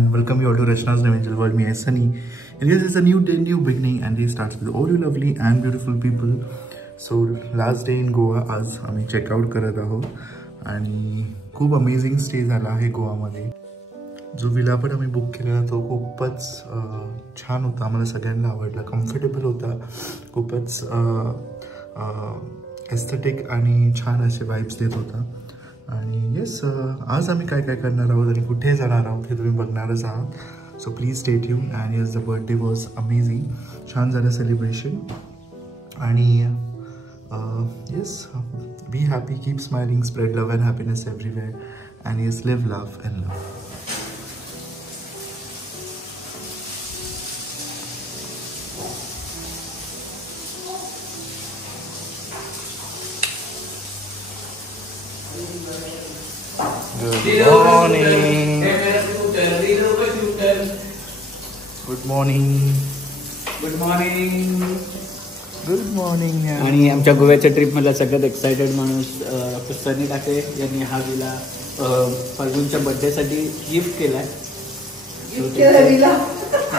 and welcome you all to Rachna's Adventure World. Me is Sunny, and this is a new day, new beginning, and it starts with all you lovely and beautiful people. So last day in Goa. आज आम्ही checkout करत आहोत आणि खूप amazing stay झाला आहे गोवामध्ये. जो विला पण आम्ही बुक केलेला तो खूपच छान होता. आम्हाला सगळ्यांना आवडला. कम्फर्टेबल होता. खूपच एस्थेटिक आणि छान असे वाइब्स देत होता. आणि येस, आज आम्ही काय काय करणार आहोत आणि कुठे जाणार आहोत हे तुम्ही बघणारच आहात. So please stay tuned. And yes, the birthday was amazing. छान झालं सेलिब्रेशन. आणि yes, be happy, keep smiling, spread love and happiness everywhere. And yes, live love and love. Good morning. Good morning. Good morning. Good morning. आणि आमच्या गोव्याच्या trip मधला सगळ्यात excited माणूस सनी टाके यांनी हा विला फाल्गुनच्या बर्थडे साठी गिफ्ट केलाय.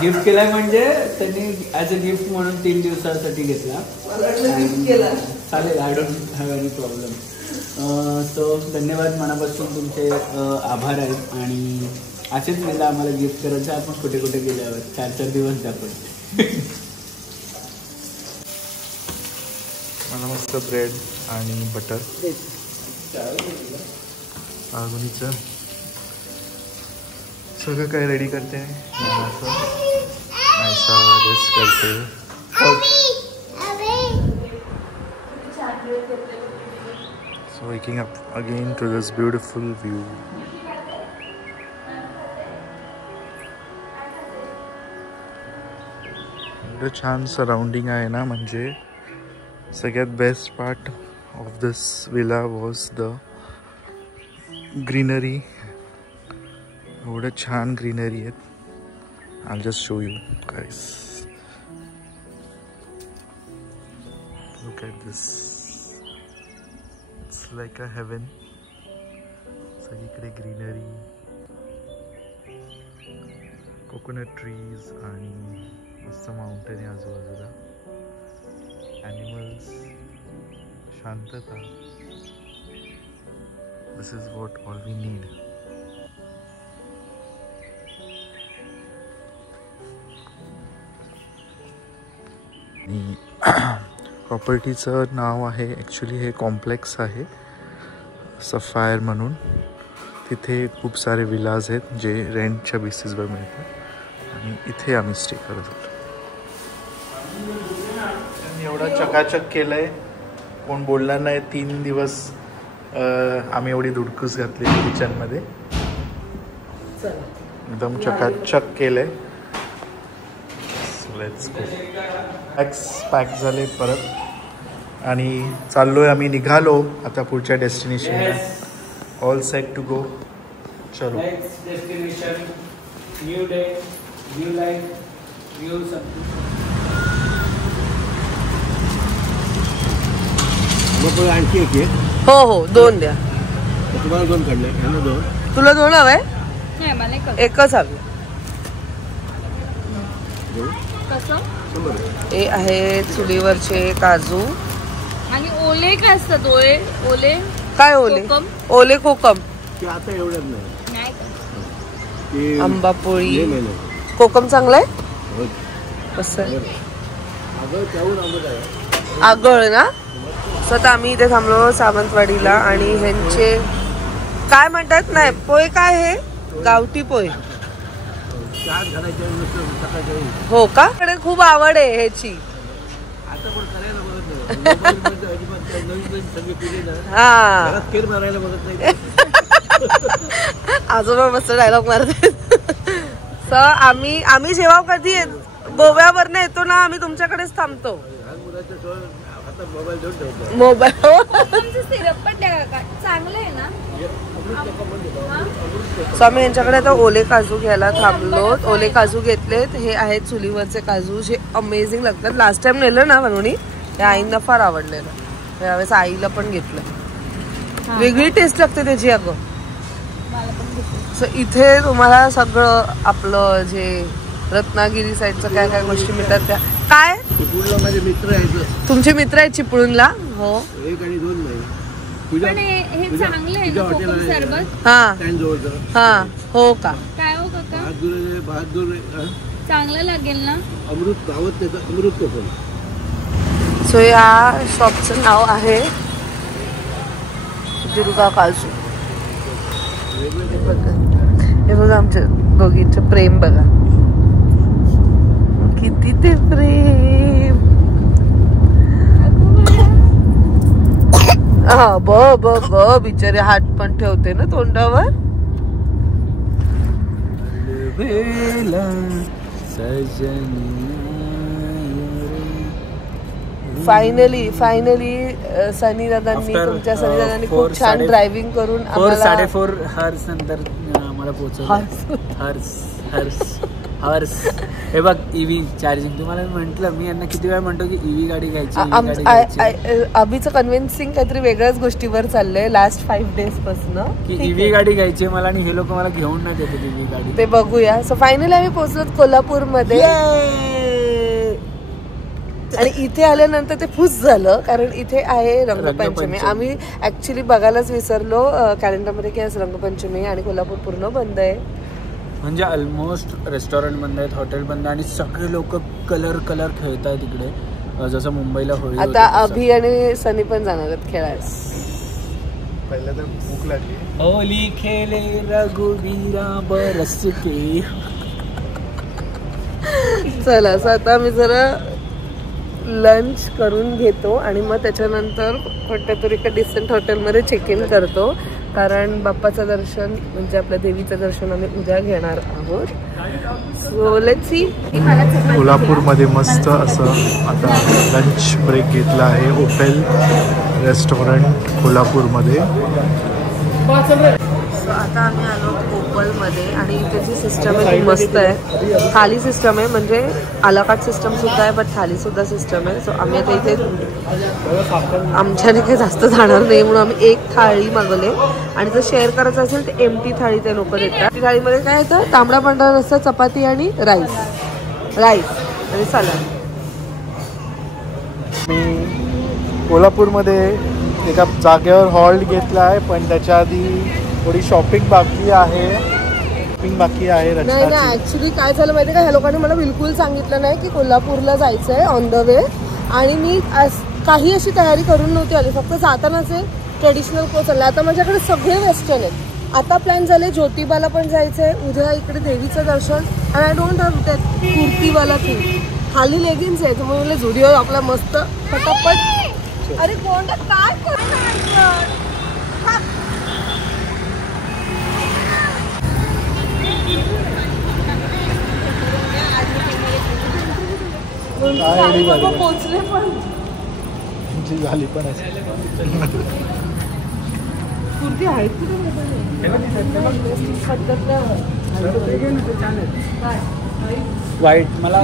गिफ्ट केलाय म्हणजे त्यांनी ऍज अ गिफ्ट म्हणून 3 दिवसासाठी घेतला. चालेल, I don't have any problem. So धन्यवाद, मनापासून तुमचे आभार आहेत. आणि असेच विला आम्हाला गिफ्ट करायचं. आपण कुठे कुठे गेल्यावर 4-4 दिवस द्या. पण मला मस्त ब्रेड आणि बटर फाल्गुनीचं सगळं काय रेडी करते. ऐसा रेस्ट करते. So waking up again to this beautiful view. एवढं छान सराउंडिंग आहे ना. म्हणजे सगळ्यात best part of this villa was the greenery. एवढं छान ग्रीनरी आहेत. I'll just show you guys. Look at this. It's like a heaven. सगळीकडे ग्रीनरी, कोकोनट ट्रीज आणि मस्त माउंटेन आहे आजूबाजूला. ॲनिमल्स, शांतता. This is what all we need. प्रॉपर्टीचं नाव आहे, ॲक्च्युली हे कॉम्प्लेक्स आहे सफायर म्हणून. तिथे खूप सारे विलाज आहेत जे रेंटच्या बेसिसवर मिळतात. आणि इथे आम्ही स्टे करत होतो. एवढं चकाचक केलं आहे, कोण बोलणार नाही. 3 दिवस आम्ही एवढी धुडकूस घातली किचनमध्ये. एकदम चकाचक केलं आहे. Let's go. पॅक झाले परत आणि चाललोय आम्ही. निघालो आता पुढच्या डेस्टिनेशनला. All set to go. चलो. Next destination, new day, new life, new मग आणखी एक आहे. हो 2 द्या. तुम्हाला 2 काढले. यांना 2. तुला 2 हवंय? नाही, मला एकच हवी. हे आहे चुलीवरचे काजू. आणि ओले काय असतात? ओले काय? ओले कोकम. आता एवढ्यात नाही. आंबा पोळी. कोकम चांगला आहे. कसं आगळ ना. स्वतः आम्ही इथे थांबलो सावंतवाडीला. आणि ह्यांचे काय म्हणतात, नाही पोहे, काय हे गावठी पोहे. हो का? कडे खूप आवड आहे ह्याची. हा, आजोबा मस्त डायलॉग मारत. आम्ही जेव्हा कधी गोव्यावर येतो ना, आम्ही तुमच्याकडेच थांबतो. मोबाईल चांगलं आहे ना. सो आम्ही यांच्याकडे आता ओले काजू घ्यायला थांबलो. ओले काजू घेतलेत. हे आहेत चुलीवरचे काजू जे अमेझिंग लागतात. लास्ट टाइम नेलं ना म्हणून हे आईंना फार आवडलेलं. यावेळेस आईला पण घेतलं. वेगळी टेस्ट लागते त्याची. अगं सो इथे तुम्हाला सगळं आपलं जे रत्नागिरी साईडचं काय काय गोष्टी मिळतात त्या. काय चिपळूणला माझे मित्र आहेत. तुमचे मित्र आहेत चिपळूणला? हो. 1 आणि 2 नाही. पण हे चांगलं आहे ना कोकम सरबत. हा हा हो का? काय हो काका बहादूर चांगलं लागेल ना. अमृत गावात त्याचं अमृत कोकम. सो या शॉपचं नाव आहे दुर्गा काजू. हे बघा आमच्या दोघींचं प्रेम बघा किती ते प्रेम. हा ब ब ब बिचारे हात पण ठेवते ना तोंडावर. फायनली सनी दादांनी तुमच्या सनी दादांनी खूप छान ड्रायव्हिंग करून 4-4.5 हर्स नंतर आम्हाला पोहोचवलं. हर्स हे बघ ईव्ही चार्जिंग. तुम्हाला म्हटलं मी यांना किती वेळा म्हणतो की ईव्ही गाडी घ्यायची. अभिचं कन्व्हिन्सिंग काहीतरी वेगळ्याच गोष्टीवर चाललंय लास्ट 5 days पासून की ईव्ही गाडी घ्यायची मला आणि हे लोक मला घेऊन नाही देतात ईव्ही गाडी. ते बघूया. सो फायनली आम्ही पोहोचलो कोल्हापूरमध्ये आणि इथे आल्यानंतर ते खुश झालं कारण इथे आहे रंगपंचमी. आम्ही ऍक्च्युली बघायलाच विसरलो कॅलेंडरमध्ये की आज रंगपंचमी आणि कोल्हापूर पूर्ण बंद आहे. म्हणजे ऑलमोस्ट रेस्टॉरंट बंद आहेत, हॉटेल बंद आणि सगळे लोक कलर खेळत आहेत इकडे जसं मुंबईला होळी. आता अभि आणि सनी पण जाणार आहेत खेळायला. पहिला तर भूक लागली. होली खेले रघुवीरा बरसके. चला सो आता आम्ही जरा लंच करून घेतो आणि मग त्याच्यानंतर कोणत्या तरी एका डिसेंट हॉटेलमध्ये चेक इन करतो कारण बाप्पाचं दर्शन म्हणजे आपल्या देवीचं दर्शन आम्ही उद्या घेणार आहोत. So let's see. कोल्हापूरमध्ये मस्त असं आता लंच ब्रेक घेतला आहे ओपेल रेस्टॉरंट कोल्हापूरमध्ये. सो आता आम्ही आलो कोपलमध्ये आणि इथेची सिस्टम आहे खूप मस्त आहे. थाली सिस्टम आहे म्हणजे आलाकाट सिस्टम सुद्धा आहे बट थाली सुद्धा सिस्टम आहे. सो आम्ही आता इथे आमच्याने काही जास्त जाणार नाही म्हणून आम्ही एक थाळी मागवले आणि जर शेअर करायचं असेल तर एमटी थाळी ते लोक देतात. ती थाळीमध्ये काय येतं तांबडा पांढरा रस्सा चपाती आणि राईस आणि सलाड. मी कोल्हापूरमध्ये एका जागेवर हॉल्ट घेतला आहे पण त्याच्या आधी थोडी शॉपिंग बाकी आहे. नाही ना ऍक्च्युली काय झालं माहिती का ह्या लोकांनी मला बिलकुल सांगितलं नाही की कोल्हापूरला जायचं आहे ऑन द वे आणि मी काही अशी तयारी करून नव्हती आली. फक्त जातानाचे ट्रेडिशनल कोचलला. आता माझ्याकडे सगळे वेस्टर्न आहेत. आता प्लॅन झाले ज्योतिबाला पण जायचं आहे उद्या इकडे देवीचं दर्शन आणि आय डोंट हॅव दॅट कुर्तीवाला थिंग. खाली लेगिन्स आहे तुम्ही म्हणले झुडिओ आपला मस्त फटाफट. अरे कोण काय पोचले पण झाली पण कुर्ती आहेत वाईट मला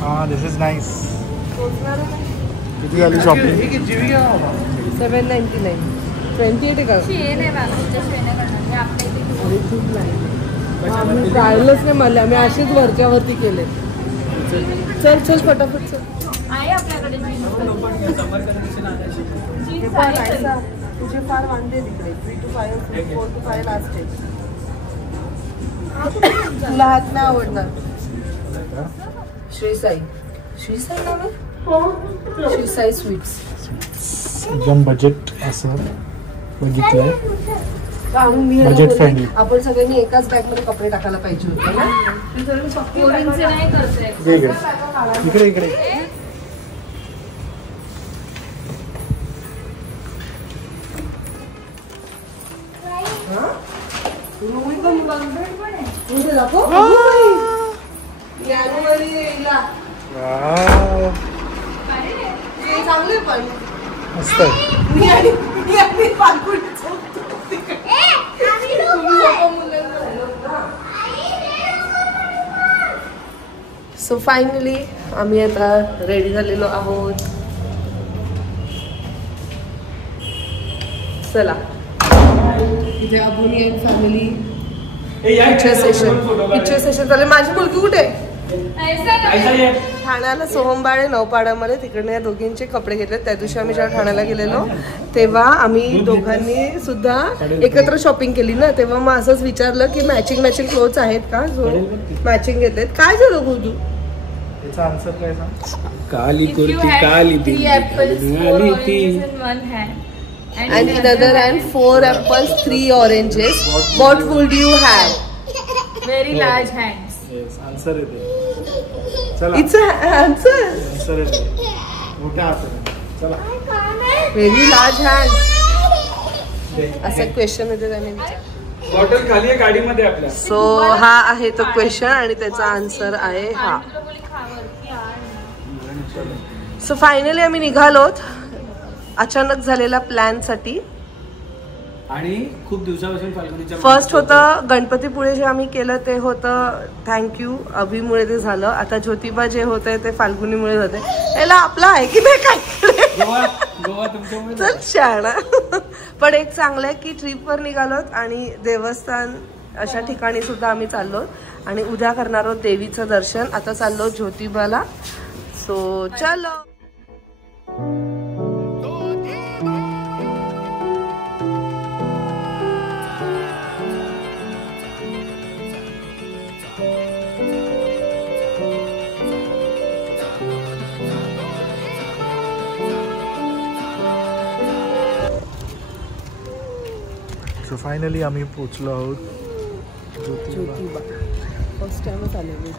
हां दिस इज नाईस. किती झाली शॉपिंग? 799 28 आहे का? आम्ही राहिलंच नाही मला मी अशीच वरच्यावरती केले. चल फटाफट चल. तुझे फार वांदे तिकडे 3 to 5 4 to 5 लास्ट आहे. तुला हात नाही आवडणार. श्री साई नाव आहे श्री साई स्वीट्स. एकदम बजेट असं बघितलंय. Budget friendly. आपण सगळ्यांनी एकाच बॅग मध्ये कपडे टाकायला पाहिजे होते ना. इकडे चांगले पण मस्त सो फायनली आम्ही आता रेडी झालेलो आहोत. चला इथे अबुनी अँड फॅमिली पिक्चर सेशन चालेल. माझी मुलगी कुठे? ठाण्याला सोहमबाळे नौपाड्यामध्ये तिकडे या दोघींचे कपडे घेतले. त्या दिवशी आम्ही जेव्हा ठाण्याला गेलेलो तेव्हा आम्ही दोघांनी सुद्धा एकत्र शॉपिंग केली ना, तेव्हा मग असंच विचारलं की मॅचिंग क्लोथ्स आहेत का, जो मॅचिंग घेतलेत. काय झालं गुरु? याचा आन्सर काय सांग? काली कुर्ती काली ती and in other hand 4 apples 3 oranges. What would you have? Very large hands. Yes, answer आहे ते. चला It's an answer. answer आहे ते. मोठा answer. चला Very large hands. असा क्वेश्चन होते त्याने विचार. बॉटल खाली आहे गाडीमध्ये आपल्या. सो हा आहे तो क्वेश्चन आणि त्याचा आन्सर आहे हा. सो फायनली आम्ही निघालोत अचानक झालेल्या प्लॅन साठी. आणि खूप दिवसापासून फाल्गुनीच्या फर्स्ट होतं गणपतीपुळे जे आम्ही केलं ते होतं थँक्यू अभिमुळे ते झालं. आता ज्योतिबा जे होतंय ते फाल्गुनीमुळे होते. याला आपला आहे की नाही काय गोवा तुमच्यामुळे चल शाळा. पण एक चांगलं आहे की ट्रिपवर निघालोत आणि देवस्थान अशा ठिकाणी सुद्धा आम्ही चाललो आणि उद्या करणार आहोत देवीचं दर्शन. आता चाललो ज्योतिबाला. सो चलो. सो फायनली आम्ही पोचलो आहोत ज्योतिबा. फर्स्ट टाइमच आलेलो.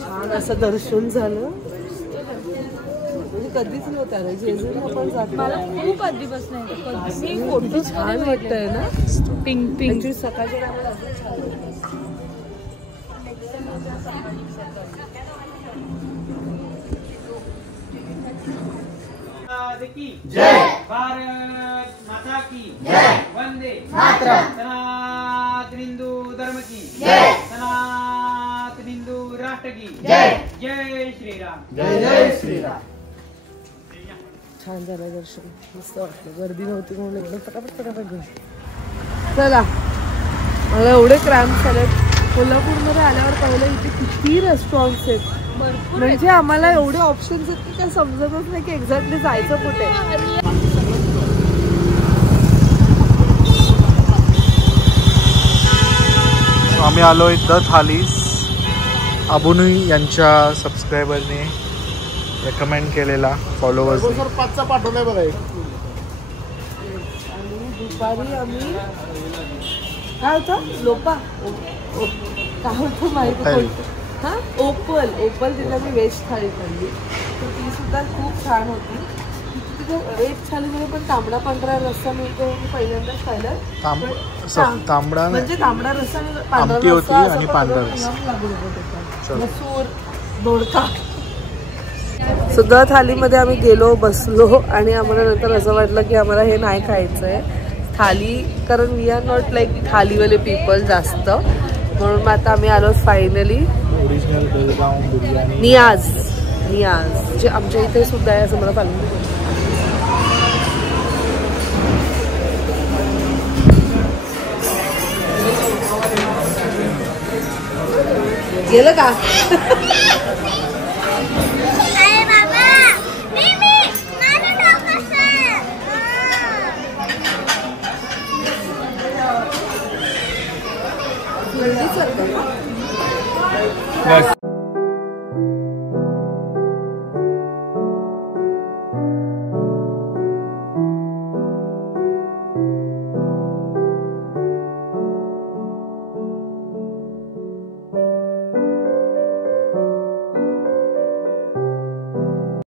छान असं दर्शन झालं. म्हणजे कधीच नव्हतं आलं. जेजुरीला आपण जातो. मला खूप आधीपासून फोटो छान वाटतंय ना. पिंक पिंक सकाळच्या टायमाला की जय. भारत माता की जय. वंदे मातरम. सनातन हिंदू धर्म की जय. सनातन हिंदू राष्ट्र की जय. जय श्रीराम. जय जय श्रीराम. छान झालं दर्शन. मस्त वाटलं. गर्दी नव्हती म्हणून एकदम फटाफट घेऊ. चला मला एवढे क्रॅम्प झाले. कोल्हापूरमध्ये आल्यावर पाहिलं इथे किती रेस्टॉरंट्स आहेत. म्हणजे आम्हाला एवढे ऑप्शन्स आहेत की काय समजतच नाही की एक्झॅक्टली जायचं कुठे. आम्ही आलो द थालीज. अबुनी यांच्या सबस्क्रायबरने रेकमेंड केलेला फॉलोवर्स. पाचचा पाठवलाय बघा. आणि दुपारी आम्ही काय होतं लोपा काय होतं माहिती पडतं. हां ओपल तिथं मी व्हेज थाळी खाल्ली तर ती सुद्धा खूप छान होती. तिथे व्हेज थाळीमध्ये पण तांबडा पांढरा रस्सा मिळतो. मी पहिल्यांदाच खाल्लं. तांबडा म्हणजे तांबडा रस्सा आणि आमटी होती आणि पांढरा रस्सा. मसूर दोडका सुद्धा थालीमध्ये आम्ही गेलो बसलो आणि आम्हाला नंतर असं वाटलं की आम्हाला हे नाही खायचं आहे थाली. कारण वी आर नॉट लाईक थालीवाले पीपल जास्त. म्हणून मग आता आम्ही आलो फायनली ओरिजिनल बेळगाव बिर्याणी. नियाज जे आमच्या इथे सुद्धा आहे असं मला पाहिलं. गेलं का. बस